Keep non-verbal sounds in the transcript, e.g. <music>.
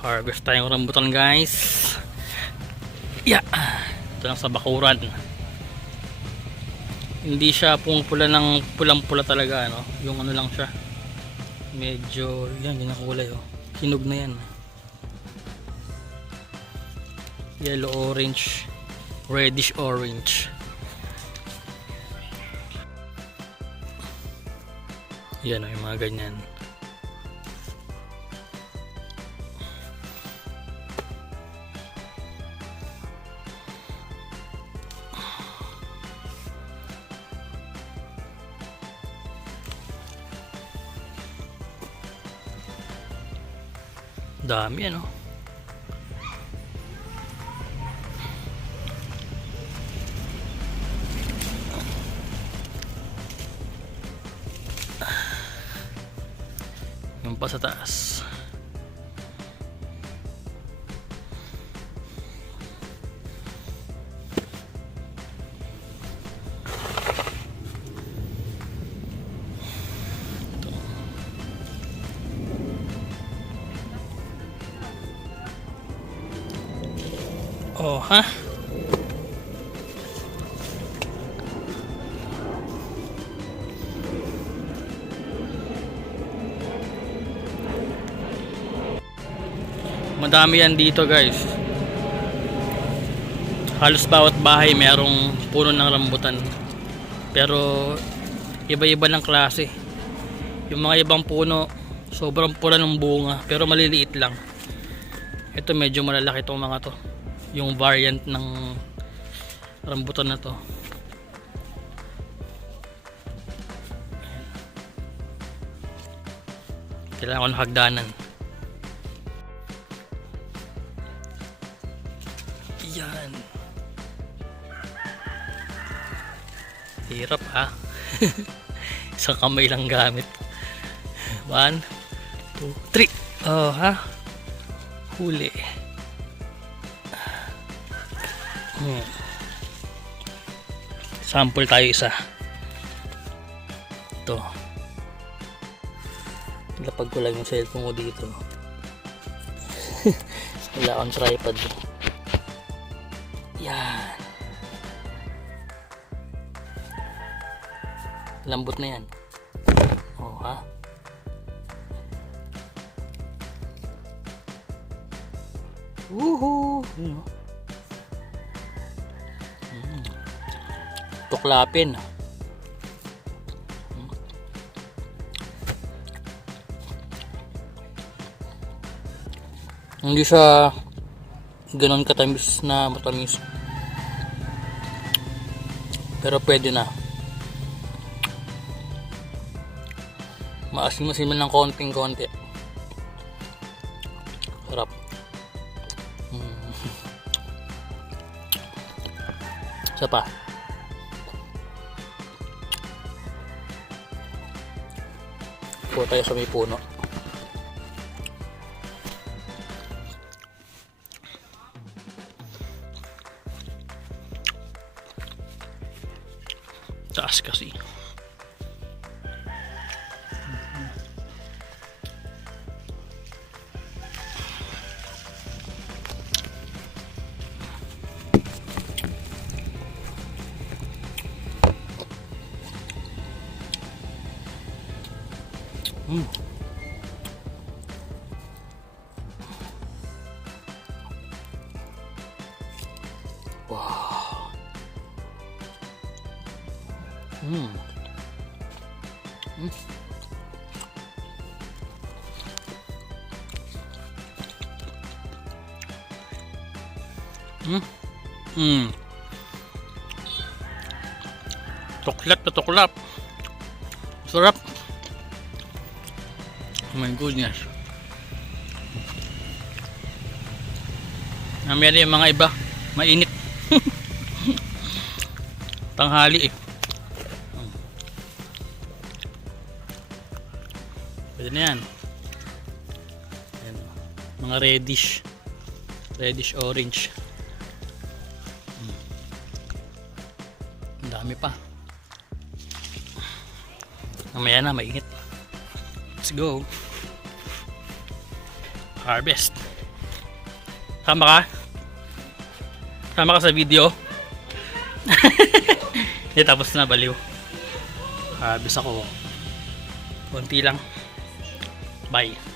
Harvest tayong rambutan guys. Yeah. Ito lang sa bakuran. Hindi siya pumupula ng pulang-pula talaga ano. Yung ano lang siya. Medyo yan yun ang kulay oh. Hinog na yan. Yellow orange. Reddish orange. Yan oh, mga ganyan. Dami ano. Yung pa sa Oh, ha? Madami yan dito guys. Halos bawat bahay merong puno ng rambutan. Pero iba-iba ng klase. Yung mga ibang puno sobrang pula ng bunga pero maliliit lang. Ito medyo malalaki itong mga to. Yung variant ng rambutan na to. Kailangan hagdanan. Yan. Hirap ha. <laughs> Isang kamay lang gamit. One, two, three. Oh ha. Huli. Hmm. Sample tayo isa. Ito. Lapag ko lang yung cellphone ko dito. <laughs> Wala akong tripod. Yan. Lambot na yan. Oh, ha? Woohoo! Oh. Mm. Tuklapin. Hindi siya ganon katamis na matamis. Pero pwede na. Maasim-asim ng konting konti. Sarap. Mm. <laughs> Isa pa. Po tayo sa may puno. Taas kasi. Mm. Wow. Mm. Mm. Mm. Mm. Tuklat na tuklap. Sarap. Oh my goodness. Namaya na yung mga iba. Mainit. <laughs> Tanghali eh. Pwede na yan. Ayan. Mga reddish. Reddish orange. Ang dami pa. Mamaya na, mainit. Let's go. Harvest. Sama ka? Sama ka sa video? <laughs> Hindi, tapos na, baliw. Ah, bisa ko. Konti lang. Bye.